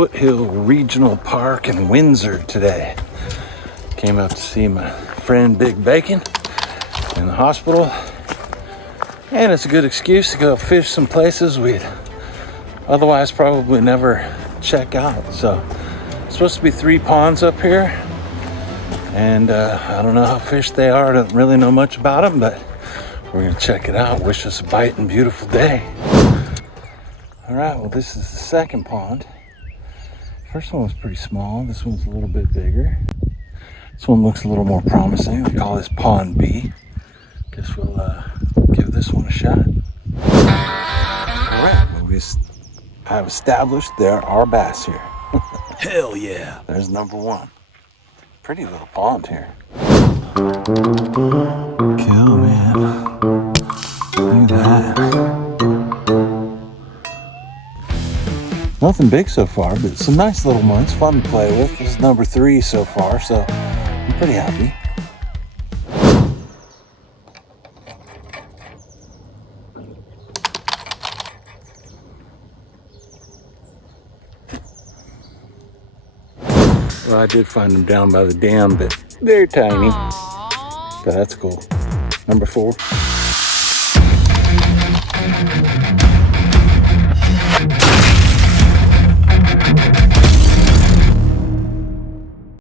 Foothill Regional Park in Windsor today. Came out to see my friend Big Bacon in the hospital. And it's a good excuse to go fish some places we'd otherwise probably never check out. So, it's supposed to be 3 ponds up here. And I don't know how fish they are. I don't really know much about them, but we're gonna check it out. Wish us a biting beautiful day. All right, well, this is the second pond. First one was pretty small. This one's a little bit bigger. This one looks a little more promising. We call this Pond B. Guess we'll give this one a shot. All right, well, I've established there are bass here. Hell yeah. There's number 1. Pretty little pond here. Cool, man. Look at that. Nothing big so far, but some nice little ones, fun to play with. This is number 3 so far, so I'm pretty happy. Well, I did find them down by the dam, but they're tiny. But that's cool. Number 4.